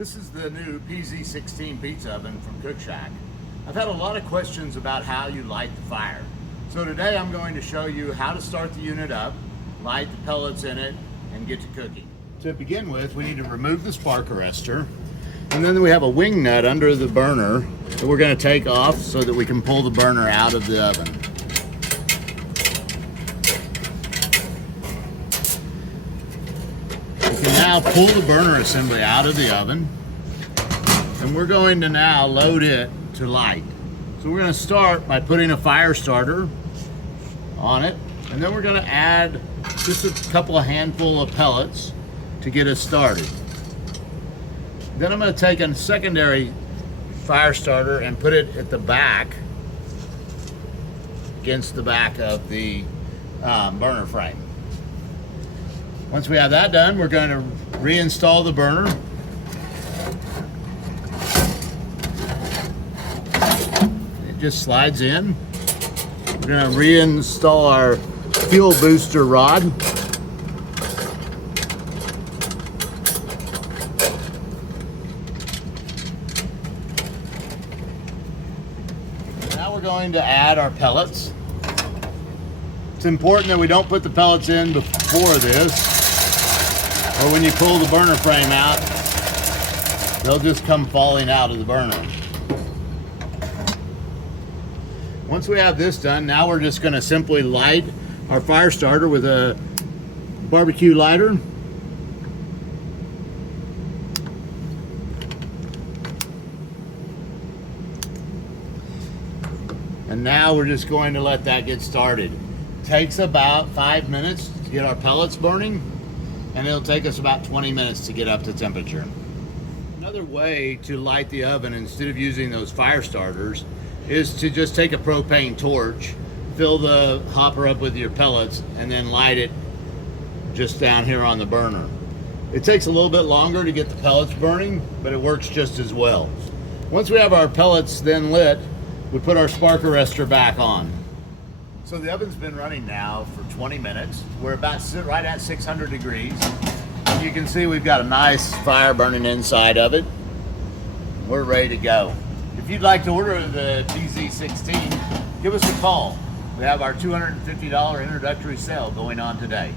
This is the new PZ016 Pizza Oven from Cook Shack. I've had a lot of questions about how you light the fire. So today I'm going to show you how to start the unit up, light the pellets in it, and get to cooking. To begin with, we need to remove the spark arrestor. And then we have a wing nut under the burner that we're going to take off so that we can pull the burner out of the oven. We can now pull the burner assembly out of the oven, and we're going to now load it to light. So we're going to start by putting a fire starter on it, and then we're going to add just a couple of handful of pellets to get us started. Then I'm going to take a secondary fire starter and put it at the back, against the back of the burner frame. Once we have that done, we're going to reinstall the burner. It just slides in. We're going to reinstall our fuel booster rod. Now we're going to add our pellets. It's important that we don't put the pellets in before this, or when you pull the burner frame out, they'll just come falling out of the burner. Once we have this done, now we're just going to simply light our fire starter with a barbecue lighter. And now we're just going to let that get started. It takes about 5 minutes to get our pellets burning, and it'll take us about 20 minutes to get up to temperature. Another way to light the oven instead of using those fire starters is to just take a propane torch, fill the hopper up with your pellets, and then light it just down here on the burner. It takes a little bit longer to get the pellets burning, but it works just as well. Once we have our pellets then lit, we put our spark arrestor back on. So the oven's been running now for 20 minutes. We're about right at 600 degrees. And you can see we've got a nice fire burning inside of it. We're ready to go. If you'd like to order the PZ016, give us a call. We have our $250 introductory sale going on today.